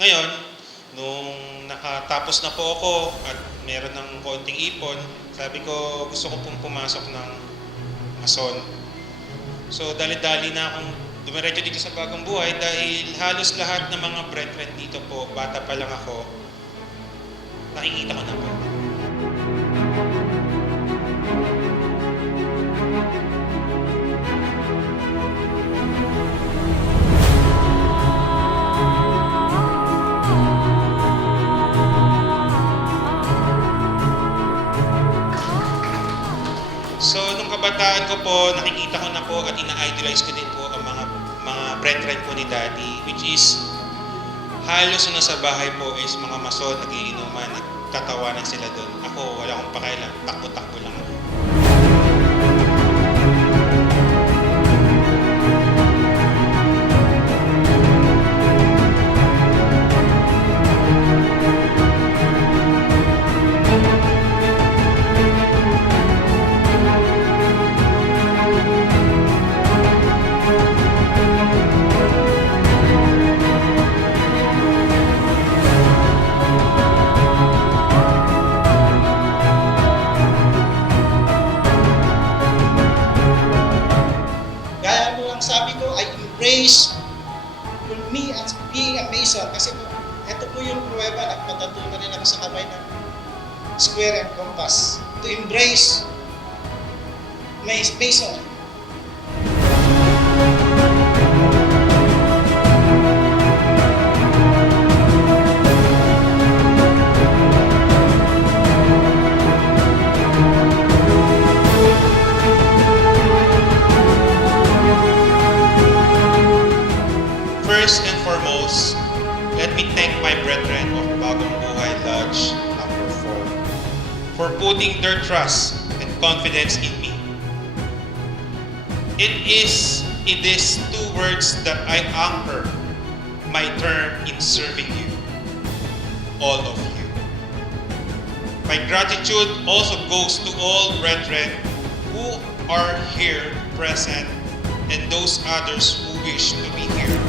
Ngayon, nung nakatapos na po ako at meron ng konting ipon, sabi ko gusto ko pong pumasok ng mason. So dali-dali na akong dumiretso dito sa Bagong Buhay dahil halos lahat ng mga brethren dito po, bata pa lang ako, nakikita ko na po. So, nung kabataan ko po, nakikita ko na po at ina-idolize ko din po ang mga brethren po ni Daddy, which is halos na nasa bahay po is mga mason, nagiinuman, nagtatawanan sila doon. Ako, wala akong pakailan, takbo-takbo lang ako. Sabi ko, I embrace me as being a Mason kasi po, ito po yung pruweba, nagpatattoo na rin ako sa kamay ng square and compass to embrace Mason. First and foremost, let me thank my brethren of Bagong Buhay Lodge number 4 for putting their trust and confidence in me. It is in these two words that I anchor my term in serving you, all of you. My gratitude also goes to all brethren who are here present and those others who wish to be here.